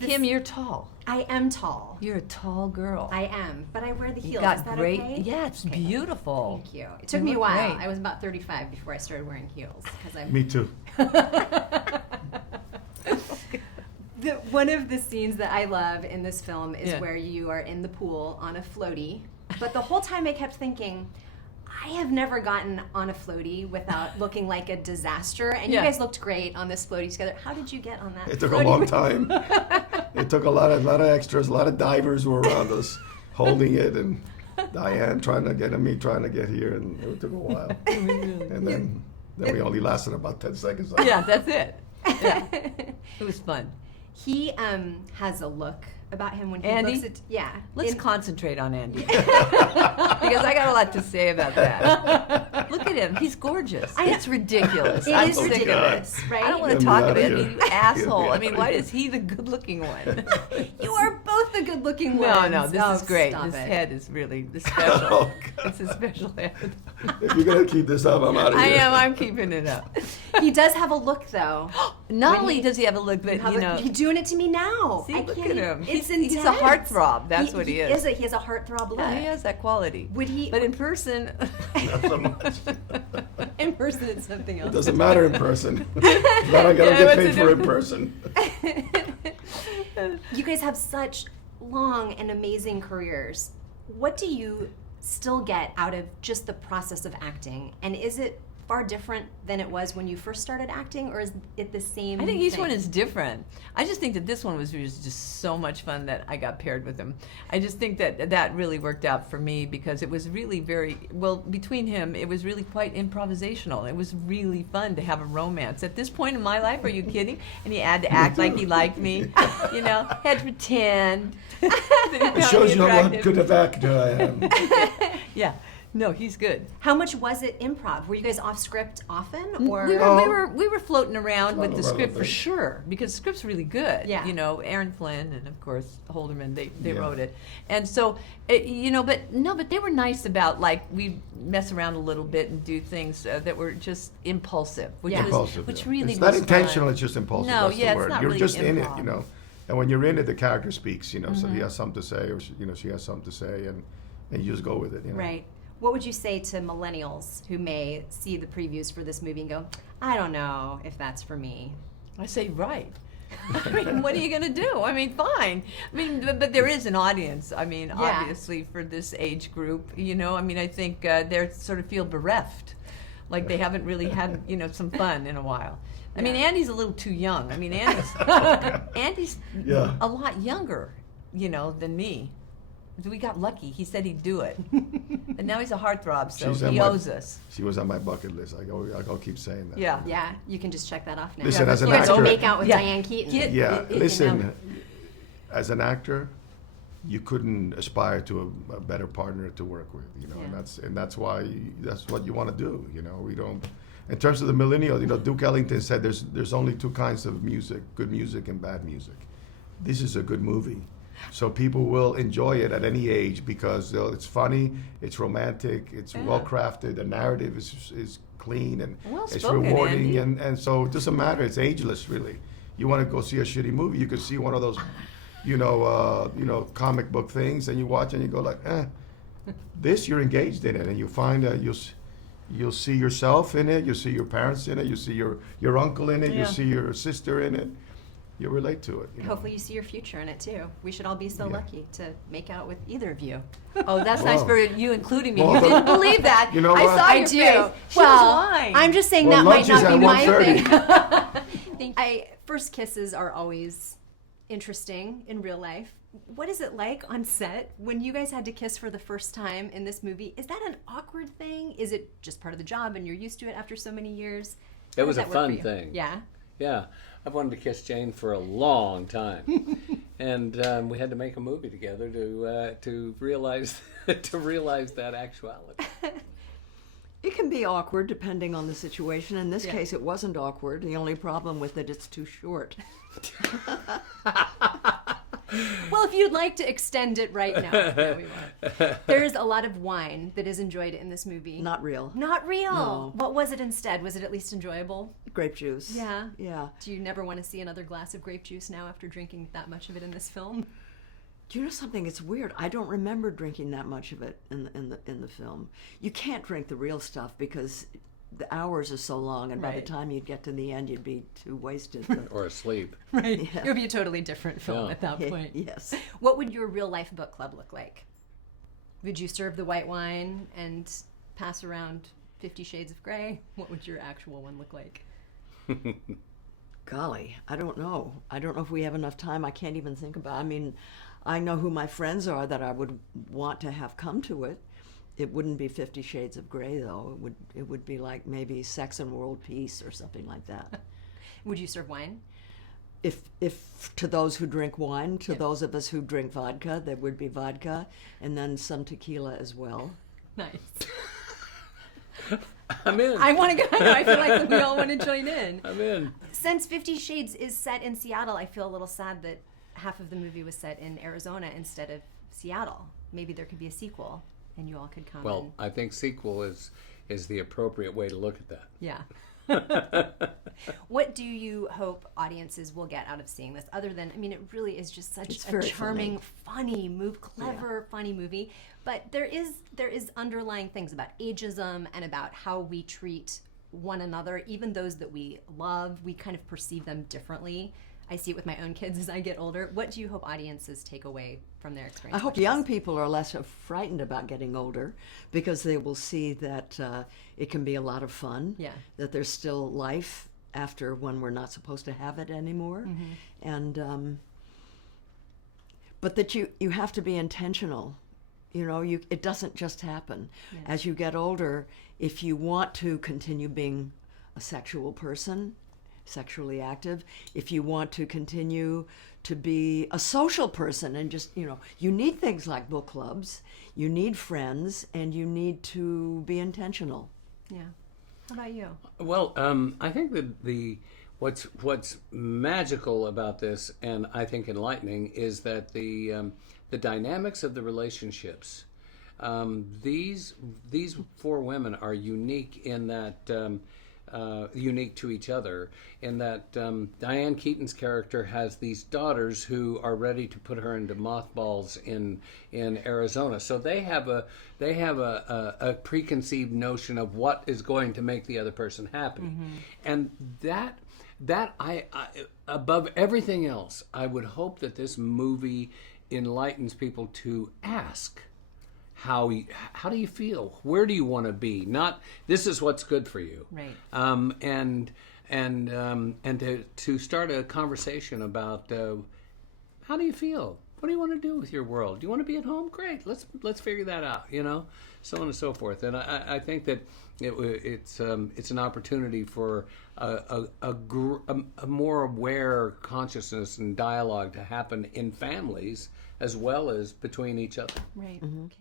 Kim, you're tall. I am tall. You're a tall girl. I am, but I wear the heels. You got Is that great. okay? Yeah, it's beautiful. Thank you. It took You me a look while. great. I was about 35 before I started wearing heels because I'm. Me too. One of the scenes that I love in this film is Yeah. where you are in the pool on a floaty, but the whole time I kept thinking, I have never gotten on a floaty without looking like a disaster, and Yeah. you guys looked great on this floaty together. How did you get on that? It took a floaty long with- time. It took a lot of extras, a lot of divers were around us holding it, and Diane trying to get me trying to get here, and it took a while. And then we only lasted about 10 seconds. Yeah, that's it. Yeah. It was fun. He has a look about him when he Andy? looks at Let's concentrate on Andy. Because I got a lot to say about that. Look at him. He's gorgeous. I know. It's ridiculous. It I'm is sick of ridiculous, it. right? I don't want Get to me talk outta about it. I here. mean, you asshole. Get I me mean, outta why here. is he the good-looking one? You are both the good-looking No, ones. no, this Oh, is great. stop This it. head is really the special. Oh, It's a special head. If you're going to keep this up, I'm out of I here. am. I'm keeping it up. He does have a look, though. Not When only he- does he have a look, but, you know, he's doing it to me now. see, I look can't at him. It's He's intense. a heartthrob. That's what he is. He has a heartthrob look. Yeah, he has that quality. Would he? But in person, Not so much. in person, it's something It else. doesn't matter in person. Not I'm going to Yeah, get what's paid the for in difference? person. You guys have such long and amazing careers. What do you still get out of just the process of acting? And is it far different than it was when you first started acting, or is it the same I think each thing? one is different. I just think that this one was just so much fun that I got paired with him. I just think that really worked out for me because it was really between him, it was really quite improvisational. It was really fun to have a romance. At this point in my life, are you kidding? And he had to act like he liked me, you know, had to pretend. It shows you what good of actor I am. Yeah. No, he's good. How much was it improv? Were you guys off script often, or We were floating around with the Floating script around for a bit. sure because the script's really good. Yeah. You know, Aaron Flynn and of course Holderman, they Yeah. wrote it, and so you know, but they were nice about like we mess around a little bit and do things that were just impulsive, which Yeah. Impulsive, which yeah. really it's not was intentional. fun. It's just impulsive. No, That's yeah, the it's word. not You're really just in it, improv. you know. And when you're in it, the character speaks, you know. So he has something to say, or she has something to say, and you just go with it, you know. right? What would you say to millennials who may see the previews for this movie and go, I don't know if that's for me? I say right. I mean, what are you going to do? I mean, fine. I mean, but there is an audience. I mean, obviously for this age group, you know. I mean, I think they sort of feel bereft, like they haven't really had, you know, some fun in a while. I mean, Andy's a little too young. I mean, Andy's Yeah. a lot younger, you know, than me. We got lucky. He said he'd do it, and now he's a heartthrob, so She's on he my- owes us. She was on my bucket list. I'll keep saying that. Yeah. Yeah, you can just check that off now. Listen, as an you guys will actor- make out with Yeah. Diane Keaton. Get- Yeah, It- it- listen, now- as an actor, you couldn't aspire to a better partner to work with, you know, Yeah. and that's why that's what you want to do, you know. We don't. In terms of the millennials, you know, Duke Ellington said there's only two kinds of music: good music and bad music. This is a good movie, so people will enjoy it at any age because it's funny, it's romantic, it's well crafted, the narrative is clean and Well it's spoken, rewarding, Andy. and so it doesn't matter. It's ageless, really. You want to go see a shitty movie, you could see one of those, you know, comic book things, and you watch and you go like, This you're engaged in it, and you find you'll see yourself in it, you'll see your parents in it, you see your uncle in it, you Yeah. see your sister in it. You relate to it. You know? Hopefully you see your future in it too. We should all be so Yeah. lucky to make out with either of you. Oh, that's nice Wow. for you, including me. Well, You but- didn't believe that. You know I what? saw I your do. face. She Well, was lying. I'm just saying Well, that might lunch is not at be my 1:30. thing. First kisses are always interesting in real life. What is it like on set when you guys had to kiss for the first time in this movie? Is that an awkward thing? Is it just part of the job and you're used to it after so many years? It How was does a that work for fun you? thing. Yeah. Yeah, I've wanted to kiss Jane for a long time, and we had to make a movie together to realize that actuality. It can be awkward depending on the situation. In this case, it wasn't awkward. The only problem with it, it's too short. Well, if you'd like to extend it right now, no, we won't. There's a lot of wine that is enjoyed in this movie. Not real. Not real. No. What was it instead? Was it at least enjoyable? grape juice. Yeah. Yeah. Do you never want to see another glass of grape juice now after drinking that much of it in this film? Do you know something? It's weird. I don't remember drinking that much of it in the film. You can't drink the real stuff because the hours are so long, and by the Right. time you'd get to the end, you'd be too wasted. But, Or asleep. Right. Yeah. It would be a totally different film Yeah. at that point. yes. What would your real life book club look like? Would you serve the white wine and pass around 50 Shades of Grey? What would your actual one look like? Golly, I don't know. I don't know if we have enough time. I can't even think about. I mean, I know who my friends are that I would want to have come to it. It wouldn't be 50 Shades of Grey, though. It would be like maybe Sex and World Peace or something like that. Would you serve wine? If to those who drink wine, to those of us who drink vodka, there would be vodka, and then some tequila as well. Nice. I'm in. I want to go. I feel like we all want to join in. I'm in. Since 50 Shades is set in Seattle, I feel a little sad that half of the movie was set in Arizona instead of Seattle. Maybe there could be a sequel, and you all could come. Well, I think sequel is the appropriate way to look at that. Yeah. What do you hope audiences will get out of seeing this? Other than, I mean, it really is just such It's a very charming, funny move, clever, funny movie. But there is underlying things about ageism and about how we treat one another, even those that we love. We kind of perceive them differently. I see it with my own kids as I get older. What do you hope audiences take away from their experience? I hope watching young this? people are less frightened about getting older because they will see that it can be a lot of fun, Yeah. that there's still life after when we're not supposed to have it anymore, and but that you have to be intentional. You know, it doesn't just happen. As you get older, if you want to continue being a sexual person, sexually active, if you want to continue to be a social person and just, you need things like book clubs, you need friends, and you need to be intentional. Yeah. How about you? Well, I think that what's magical about this, and I think enlightening, is that the dynamics of the relationships. These four women are unique in that. Unique to each other, in that Diane Keaton's character has these daughters who are ready to put her into mothballs in Arizona. So they have a preconceived notion of what is going to make the other person happy, and that I above everything else, I would hope that this movie enlightens people to ask. How do you feel? Where do you want to be? Not this is what's good for you. Right. And to start a conversation about how do you feel? What do you want to do with your world? Do you want to be at home? Great. Let's figure that out. So on and so forth. And I think that it's an opportunity for a more aware consciousness and dialogue to happen in families as well as between each other. Right. Okay.